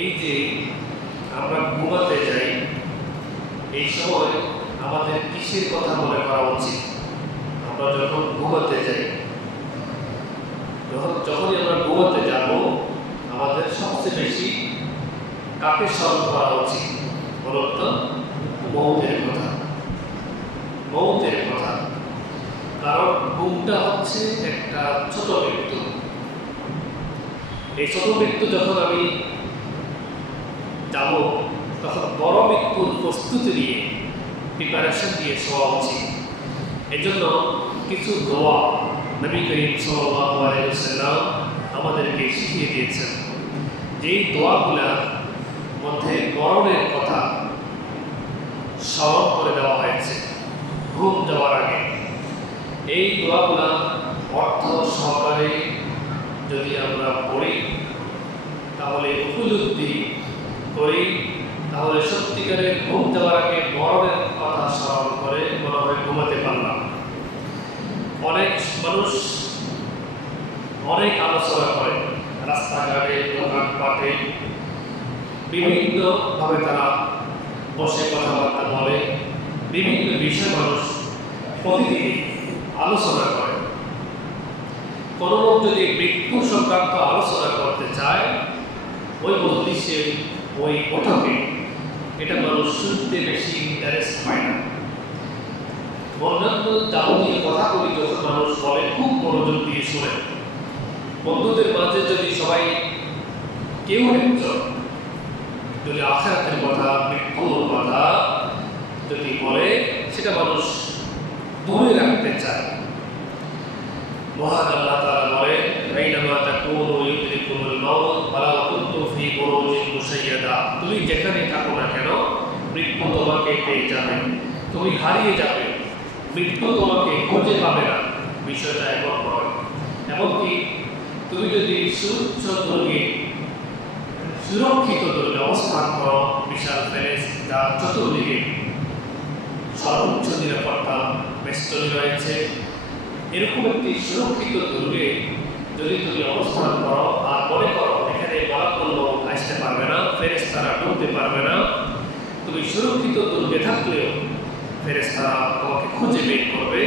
এই যে আমরা ঘুমাতে যাই, এই সময় আমাদের কিসের কথা মনে করা উচিত? আমরা যখন ঘুমাতে যাই, যখনই আমরা ঘুমাতে যাব, আমাদের সবচেয়ে বেশি কাকে স্মরণ করা উচিত? বলুন তো, মৌতের কথা। মৌতের কথা। কারণ ঘুমটা হচ্ছে একটা ছোট মৃত্যু। এই ছোট মৃত্যু যখন আমি যাব, তখন বড় মৃত্যুর প্রস্তুতি নিয়ে প্রিপারেশন দিয়ে শোয়া উচিত। এজন্য কিছু দোয়া নবী করিম সাল্লাল্লাহু আলাইহি ওয়াসাল্লাম আমাদেরকে শিখিয়ে দিয়েছেন। যেই দোয়াগুলোর মধ্যে মরণের কথা স্মরণ করে দেওয়া হয়েছে ঘুম যাওয়ার আগে। এই দোয়াগুলো অর্থ সহকারে যদি আমরা পড়ি, তাহলে উপলব্ধি করি, তাহলে সত্যিকারের ঘুম যাওয়ার আগে মরণের কথা স্মরণ করে মনে হয় ঘুমাতে পারলাম। অনেক মানুষ অনেক আলোচনা করে রাস্তাঘাটে, দোকানপাটে, বিভিন্নভাবে তারা বসে কথাবার্তা বলে, বিভিন্ন বিষয়ে মানুষ প্রতিদিন আলোচনা করে। কোনো লোক যদি মৃত্যু সংক্রান্ত আলোচনা করতে চায়, ওই মজলিসে, ওই বৈঠকে এটা মানুষ শুনতে বেশি ইন্টারেস্ট পায় না। অন্যান্য যাবতীয় কথাগুলি যখন মানুষ বলে, খুব মনোযোগ দিয়ে শোনে। বন্ধুদের মাঝে যদি সবাই কেউ একজন যদি আখিরাতের কথা, মৃত্যুর কথা যদি বলে, সেটা মানুষ দূরে রাখতে চায়। মহান আল্লাহ তাআলা বলেন, আইনামা তাকুনু ইউদরিকুমুল মাউত ওয়ালাউ কুনতুম ফি বুরুজিন মুশাইয়াদা। তুমি যেখানে থাকো না কেন, মৃত্যু তোমাকে পেয়ে যাবে, তুমি হারিয়ে যাবে, মৃত্যু তোমাকে খুঁজে পাবে না। বিষয়টা এমন নয়। এমনকি তুমি যদি সুরক্ষিত দুর্গে অবস্থান করো, বিশাল প্যালেস যার চতুর্দিকে সর্বোচ্চ নিরাপত্তা বেষ্টনী রয়েছে, এরকম একটি সুরক্ষিত দুর্গে যদি তুমি অবস্থান করো আর মনে করো এখানে মালাকুল মউত আসতে পারবে না, ফেরেশতারা ঢুকতে পারবে না, তুমি সুরক্ষিত দুর্গে থাকলেও ফেরেশতারা তোমাকে খুঁজে বের করবে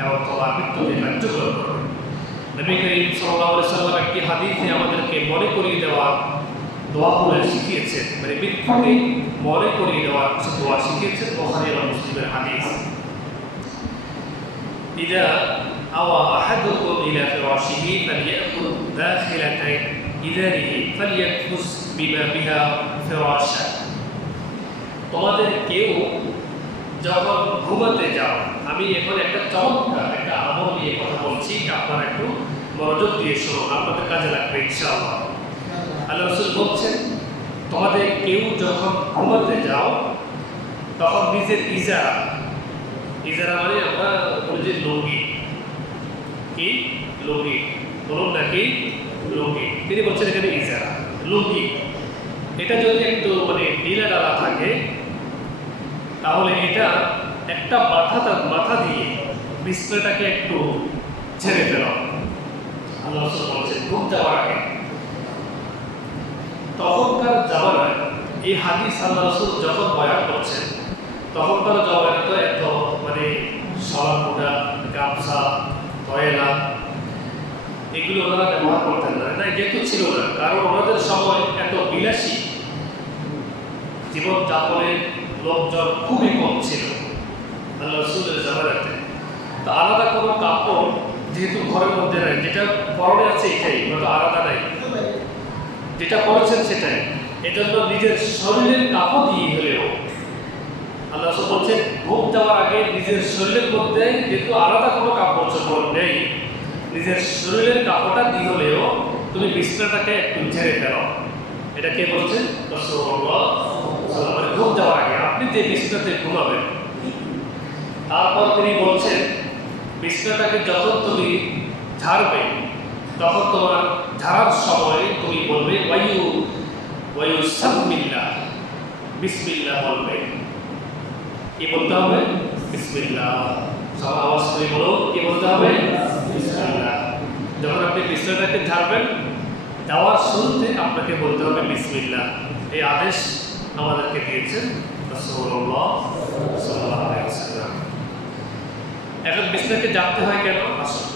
এবং তোমার মৃত্যুকে কার্যকর করবে। নবী করিম সাল্লাল্লাহু আলাইহি ওয়াসাল্লাম একটি হাদিসে আমাদেরকে মনে করিয়ে দেওয়ার দোয়াগুলো শিখিয়েছেন, মানে মৃত্যুকে মনে করিয়ে দেওয়ার কিছু দোয়া শিখিয়েছেন। বুখারী এবং মুসলিমের হাদিস, ইযা আওয়া আহাদুকুম ইলা ফিরাশিহি ফালইয়াকুল দাখিলাতা ইযারিহি ফালইয়াকুস বিমা বিহা ফিরাশা। তোমাদের কেউ যখন ঘুমাতে যাও, আমি এখন একটা চমৎকার একটা আমল নিয়ে কথা বলছি, আপনারা একটু মনোযোগ দিয়ে শুনুন, আপনাদের কাজে লাগবে ইনশাআল্লাহ। আল্লাহ রাসূল বলছেন, তোমাদের কেউ যখন ঘুমাতে যাও, তখন নিজের ইজারা মানে আমরা বলি যে লুঙ্গি, কি লুঙ্গি বলুন নাকি লুঙ্গি, তিনি বলছেন এখানে ইজারা লুঙ্গি, এটা যদি একটু মানে ঢিলা ডালা থাকে, তাহলে এটা একটা মাথা দিয়ে বিছানাটাকে একটু ছেড়ে ফেলো। আল্লাহ রাসূল বলছেন ঘুম যাওয়ার আগে। তখনকার জামানায় এই হাদিস আল্লাহ রাসূল যখন বয়ান করছেন, তখনকার জামানায় তো এত মানে সালামুডা, গামছা, তয়লা এগুলো ওনারা ব্যবহার করতেন না, যেহেতু ছিল না, কারণ ওনাদের সময় এত বিলাসী জীবনযাপনের লোকজন খুবই কম ছিল আল্লাহ রাসূলের জামানাতে। তো আলাদা কোনো কাপড় যেহেতু ঘরের মধ্যে নাই, যেটা পরনে আছে এটাই, ওটা আলাদা নাই, যেটা পরেছেন সেটাই। এজন্য নিজের শরীরের কাপড় দিয়ে হলেও আল্লাহ রাসূল বলছেন ঘুম যাওয়ার আগে নিজের শরীরের মধ্যে যেহেতু আলাদা কোনো কাপড় চোপড় নেই, নিজের শরীরের কাপড়টা দিয়ে হলেও তুমি বিছানাটাকে একটু ঝেড়ে ফেলো। এটা কে বলছেন? রাসূলুল্লাহ সাল্লাল্লাহু আলাইহি ওয়াসাল্লাম। ঘুম যাওয়ার আগে আপনি যে বিছানাতে ঘুমাবেন, তারপর তিনি বলছেন বিছানাটাকে যখন তুমি ঝাড়বে, তখন তোমার ঝাড়ার সময় তুমি বলবে ওয়ায়ু সামিল্লাহ, বিসমিল্লাহ বলবে। কি বলতে হবে? বিসমিল্লাহ। সব আওয়াজ করে বলো, কি বলতে হবে? বিসমিল্লাহ। যখন আপনি বিছানাটাকে ঝাড়বেন, দেওয়ার শুরুতে আপনাকে বলতে হবে বিসমিল্লাহ। এই আদেশ আমাদেরকে দিয়েছেন রাসূলুল্লাহ সাল্লাল্লাহু আলাইহি ওয়াসাল্লাম। এখন বিসমিল্লাহকে জানতে হয় কেন? আসুন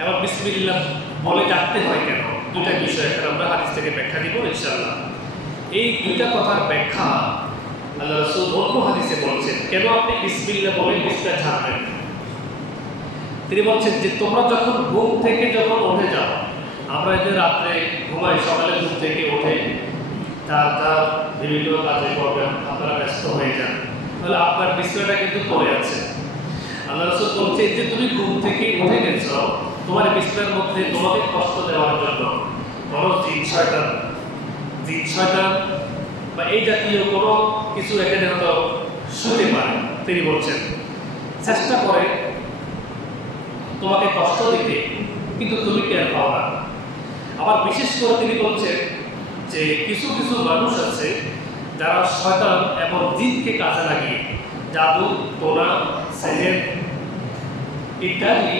এখন বিসমিল্লাহ বলে জানতে হয় কেন, দুটা বিষয় এখন আমরা হাদিস থেকে ব্যাখ্যা দিব ইনশাআল্লাহ। এই দুইটা কথার ব্যাখ্যা আল্লাহ রাসূল অন্য হাদিসে বলছেন কেন আপনি বিসমিল্লাহ বলে বিসমিল্লাহ জানবেন। তিনি বলছেন যে তোমরা যখন ঘুম থেকে যখন উঠে যাও, আমরা যে রাত্রে ঘুমাই, সকালে ঘুম থেকে উঠে তার বিভিন্ন কাজে করবেন, আপনারা ব্যস্ত হয়ে যান, তাহলে আপনার বিসমিল্লাহটা কিন্তু পড়ে আছে। আল্লাহ রাসূল বলছেন যে তুমি ঘুম থেকে উঠে গেছো, তোমার বিসমিল্লাহর মধ্যে তোমাকে কষ্ট দেওয়ার জন্য কোনো জিন শয়তান বা এই জাতীয় কোনো কিছু এখানে হয়তো শুতে পারে। তিনি বলছেন চেষ্টা করে তোমাকে কষ্ট দিতে, কিন্তু তুমি টের পাও না। আবার বিশেষ করে তিনি বলছেন যে কিছু কিছু মানুষ আছে যারা শয়তান এবং জিনকে কাজে লাগিয়ে জাদু, টোনা, সেহের ইত্যাদি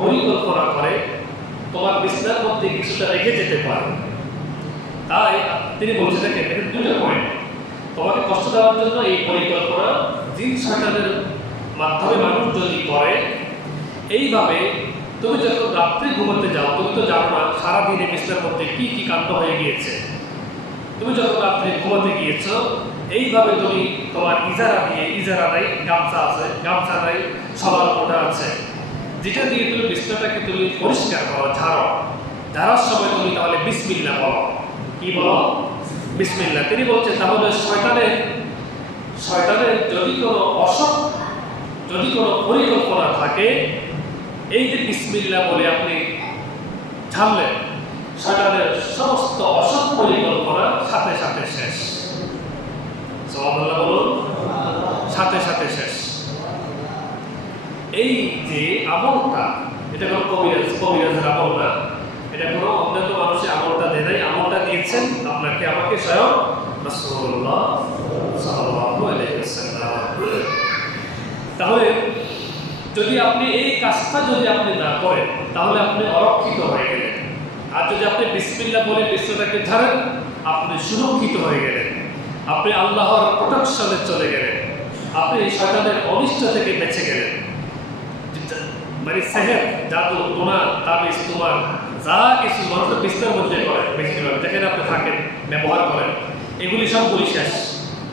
পরিকল্পনা করে তোমার বিছানার মধ্যে কিছুটা রেখে যেতে পারে। তাই তিনি বলছেন দেখেন দুটো পয়েন্ট, তোমাকে কষ্ট দেওয়ার জন্য এই পরিকল্পনা জিন শয়তানের মাধ্যমে মানুষ যদি করে। এইভাবে তুমি যখন রাত্রে ঘুমাতে যাও, তুমি তো জানো না সারাদিনে বিছানার মধ্যে কি কি কাণ্ড হয়ে গিয়েছে। তুমি যখন রাত্রে ঘুমাতে গিয়েছো, এইভাবে তুমি তোমার ইজারা নাই, গামছা আছে, গামছা নাই, সবার ওটা আছে, যেটা দিয়ে তুমি বিছানাটাকে তুমি পরিষ্কার করো, ঝাড়ার সময় তুমি তাহলে বিসমিল্লাহ বলো। কি বলো? বিসমিল্লাহ। তিনি বলছেন তাহলে শয়তানের যদি কোনো পরিকল্পনা থাকে, এই যে বিসমিল্লাহ বলে আপনি ঝাড়লেন, শয়তানের সমস্ত অসৎ পরিকল্পনা সাথে সাথে শেষ। সুবহানাল্লাহ বলুন, সাথে সাথে শেষ। এই যে আমলটা, এটা কোনো কবিরাজের আমল না, এটা কোনো অন্যান্য মানুষের আমলটা দেয় নাই, আমলটা দিয়েছেন আপনাকে আমাকে স্বয়ং রাসূলুল্লাহ সাল্লাল্লাহু আলাইহি ওয়াসাল্লাম। তাহলে যদি আপনি এই কাজটা যদি আপনি না করেন, তাহলে আপনি অরক্ষিত হয়ে গেলেন। আর যদি আপনি বিসমিল্লাহ বলে বিছানাটাকে ঝাড়েন, আপনি সুরক্ষিত হয়ে গেলেন, আপনি আল্লাহর প্রোটেকশনে চলে গেলেন, আপনি শয়তানের অনিষ্ট থেকে বেঁচে গেলেন। মানে সেহের, জাদু, টোনা, তাবিজ, তোমার যা কিছু মানুষের বিছানার মধ্যে করে বেশিরভাগ যেখানে আপনি থাকেন, ব্যবহার করেন, এগুলি সবগুলি শেষ।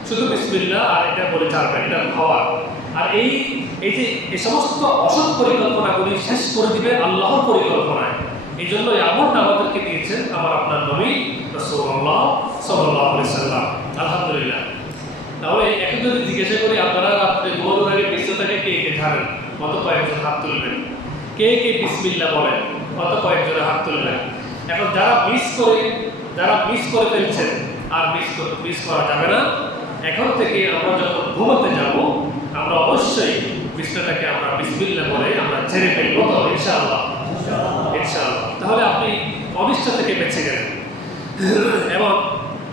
শুধু বিসমিল্লাহ আর এটা বলে ছাড়বেন, এটা খাওয়া। আর এই যে এই সমস্ত অসৎ পরিকল্পনাগুলি শেষ করে দিবে আল্লাহর পরিকল্পনায়। এই জন্য এই আমলটা আমাদেরকে দিয়েছেন আমার আপনার নবী রাসূলুল্লাহ সাল্লাল্লাহু আলাইহি ওয়াসাল্লাম। আলহামদুলিল্লাহ। তাহলে এখন যদি জিজ্ঞাসা করি আপনারা রাত্রে ঘুমানোর আগে বিছানাটাকে কে কে ঝাড়েন, কত কয়েকজন হাত তুলবেন? কে কে বিসমিল্লাহ বলেন, কত কয়েকজনের হাত তুলবেন? এখন যারা মিস করে ফেলছেন, আর মিস করা যাবে না। এখন থেকে আমরা যখন ঘুমাতে যাব, আমরা অবশ্যই বিছানাটাকে আমরা বিসমিল্লাহ বলে আমরা ছেড়ে ফেলবো, তো ইনশাআল্লাহ। তাহলে আপনি অনিষ্ট থেকে বেঁচে গেলেন। এবং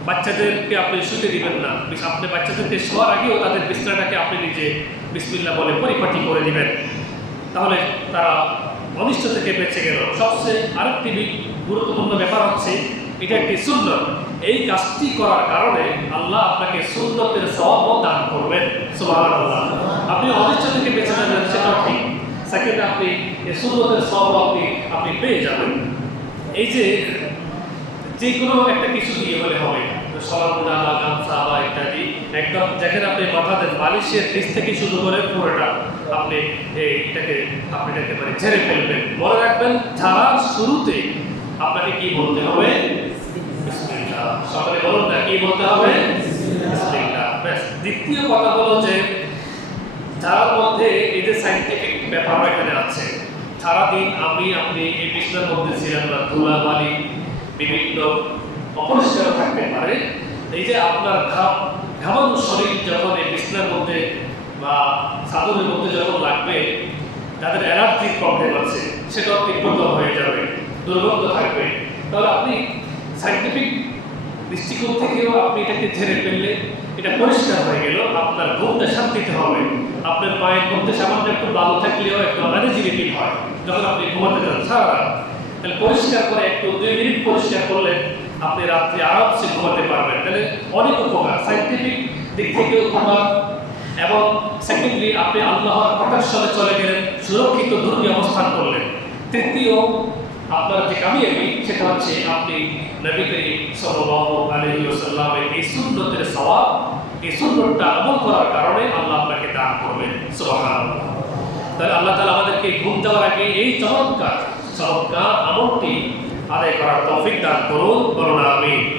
বাচ্চাদেরকে আপনি শুতে দিবেন না, আপনি বাচ্চাদেরকে শোয়ার আগেও তাদের বিছানাটাকে আপনি নিজে বিসমিল্লাহ বলে পরিপাটি করে দিবেন, তাহলে তারা অনিষ্ট থেকে বেঁচে গেল। সবচেয়ে আরেকটি গুরুত্বপূর্ণ ব্যাপার হচ্ছে এটা একটি সুন্নত। এই কাজটি করার কারণে আল্লাহ আপনাকে সুন্নতের সওয়াবও দান করবেন। সুবহানাল্লাহ। আপনি অনিষ্ট থেকে বেঁচে যাবেন, সেটা ঠিক। সেকেন্ড, আপনি এই সুন্নতের সওয়াব আপনি পেয়ে যাবেন। এই যে কোনো একটা কিছু দিয়ে হলে হবে, সলামুনা বা গামছা বা ইত্যাদি, একদম যেখানে আপনি মাথা দেন, বালিশের নিচ থেকে শুরু করে পুরোটা আপনি এটাকে মানে ঝেড়ে ফেলবেন। মনে রাখবেন, ঝাড়ার শুরুতে আপনাকে কি বলতে হবে? বিসমিল্লাহ। সকালে বলুন না, কি বলতে হবে? বিসমিল্লাহ। ব্যাস। দ্বিতীয় কথা হলো যে ঝাড়ার মধ্যে এই যে সায়েন্টিফিক ব্যাপার এখানে আছে। সারাদিন আপনি এই বিছানার মধ্যে ছিলেন না, ধুলা বালি বিভিন্ন অপরিষ্কার থাকতে পারে। এই যে আপনার ঘামানো শরীর যখন এই বিছানার মধ্যে বা চাদরের মধ্যে যখন লাগবে, যাদের অ্যালার্জির প্রবলেম আছে সেটাও তীব্রত হয়ে যাবে, দুর্গন্ধ থাকবে। তাহলে আপনি সায়েন্টিফিক দৃষ্টিকোণ থেকেও আপনি এটাকে ঝেড়ে ফেললে এটা পরিষ্কার হয়ে গেল, আপনার ঘুমটা শান্তিতে হবে। আপনার পায়ের মধ্যে সামান্য একটু বালু থাকলেও একটু অ্যালার্জি ফিল হয় যখন আপনি ঘুমাতে যান সারা রাত। তাহলে পরিষ্কার করে একটু 2 মিনিট পরিষ্কার করলেন, আপনি রাত্রে আরামসে ঘুমাতে পারবেন। তাহলে অনেক উপকার, সাইন্টিফিক দিক থেকে উপকার। এবং সেকেন্ডলি আপনি আল্লাহর প্রোটেকশনে চলে গেলেন, সুরক্ষিত দূরে অবস্থান করলেন। তৃতীয় আপনার যে কামিয়াবি সেটা হচ্ছে আপনি নবী করিম সাল্লাল্লাহু আলাইহি ওয়াসাল্লামের এই সুন্নতের সওয়াব, এই সুন্নতটা আমল করার কারণে আল্লাহ আপনাকে দান করবেন। সুবহানাল্লাহ। তাহলে আল্লাহ তাআলা আমাদেরকে ঘুম দেওয়ার আগে এই চমৎকার আমলটি আদায় করার তৌফিক দান করুন, বলুন আমিন।